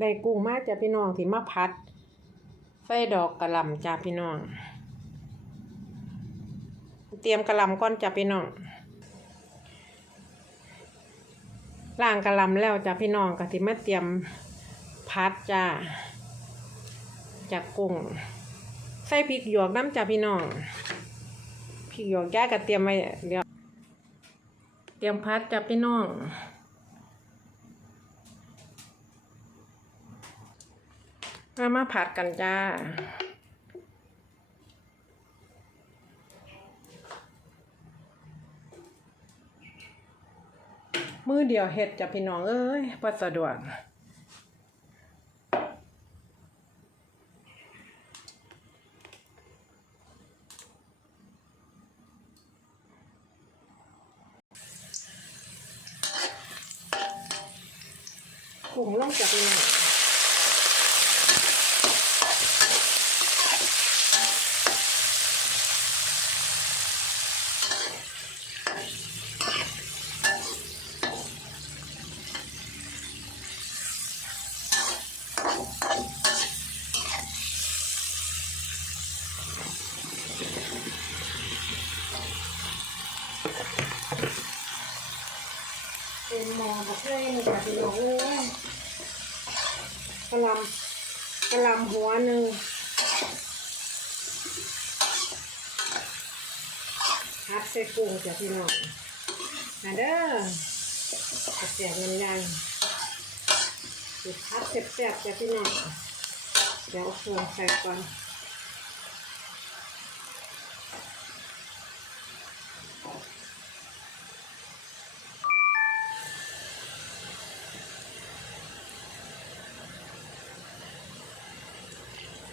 ได้กุ้งมาจ้ะพี่น้องที่มาพัดใส่ดอกกระลำจ้ะพี่น้อง เตรียมกระลำก่อนจ้ะพี่น้องล้างกระลำแล้วจ้ะพี่น้องก็สิมาเตรียมพัดจ้ะจากกุ้งใส่พริกหยวกน้ำจ้ะพี่น้องพริกหยวกย่าก็เตรียมไว้เดี๋ยวเตรียมพัดจ้ะพี่น้อง มามาผัดกันจ้า มือเดียวเห็ดจ้ะพี่น้องเอ้ยพอสะดวกกุ้งลงจากเป็นห มอบอกเลยนี่ค่ะพี่น้องเอ้ยกระลำกระลำหัวหนึ่งฮัดใส่กุ้งจ้ะพี่น้องมาเด้อกระแจกน้ำยางสุดฮัดแซ่บๆจ้ะพี่น้องเดี๋ยวเอาเครื่องใส่ก่อน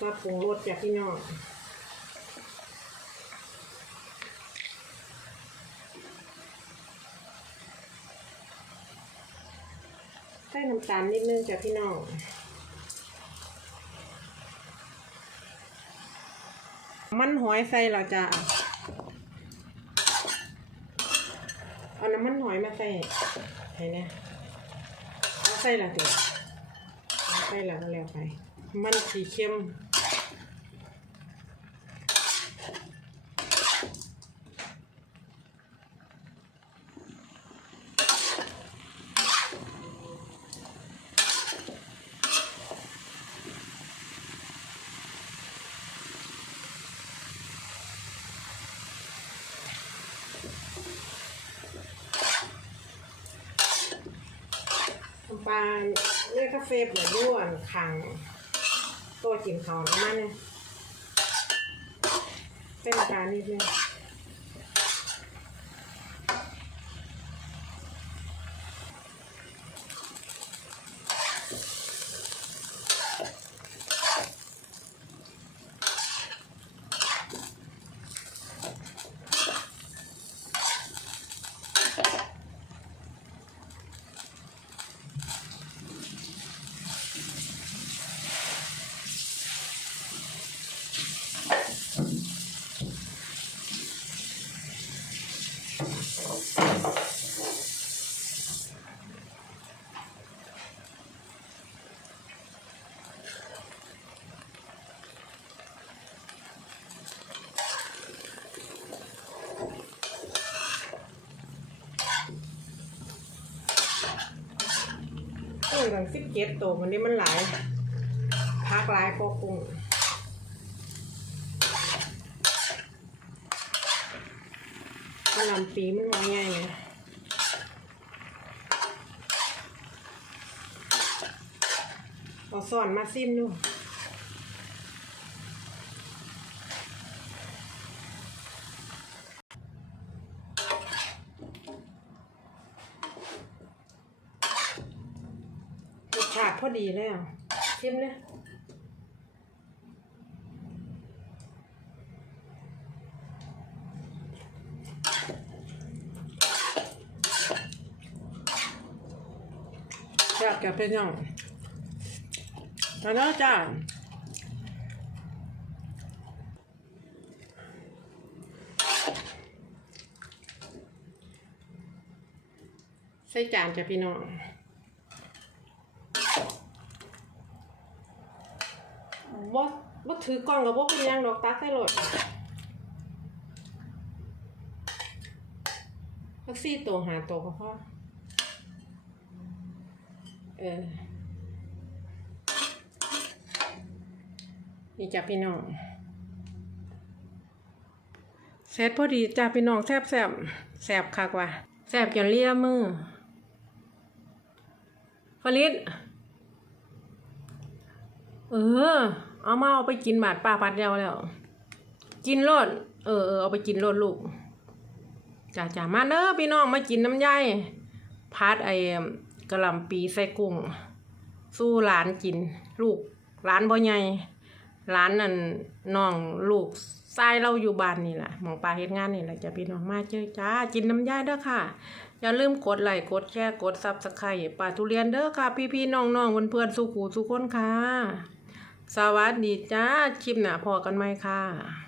มาปรุงรสจากพี่น้องใส่น้ำตาลนิดนึงจากพี่น้องมันหอยใส่เราจะเอาน้ำมันหอยมาใส่ให้เนี่ยเอาใส่ละเดี๋ยวใส่ละก็แล้วไป มันสีเข้ม ปลาเลือกกาแฟเปลือนด้วนขังตัวจิ้มเขาน้ำมันเนี่ยเป็นปลานิดนึง กุ้งกับสิบเจ็ดตัวมันนี้มันหลายพักหลายก็กุ้ง มันลำปีมันง่ายไงเอาซ่อนมาซิมดูรสชาติพอดีแล้วชิมเลย ซ่บกับเป็นยังมาแล้วจ้าใส่จานจ้ะพี่น้องบ่บ่ถือกล้องกับบ่เป็นยังดอกตักใส่รถแท็กซี่ตัวหาตัวก็พอ เออ นี่จ้ะพี่น้องเสร็จพอดีจ้ะพี่น้องแซบแซบแซบคักว่ะแซบจนเลียมือฟลิดเออ เอามาเอาไปกินบาดป้าปัดเดียวแล้ว กินรดเออเออเอาไปกินรดลูกจ้าจ้ามาเด้อพี่น้องมากินน้ำยายพัดไอ กะหล่ำปีใส่กุ้ง สู้หลานกิน ลูกหลานบ่ใหญ่หลานนั่นน้องลูกทรายเราอยู่บ้านนี่แหละหมองปลาเฮ็ดงานนี่แหละจะพี่น้องมาเจอจ้ากินน้ำยายเด้อค่ะ อย่าลืมกดไลค์กดแชร์กดซับสไครต์ปลาทุเรียนเด้อค่ะ พี่ๆน้องๆเพื่อนๆสุขูสุขคนค่ะ สวัสดีจ้าคลิปหน้าพอกันไหมค่ะ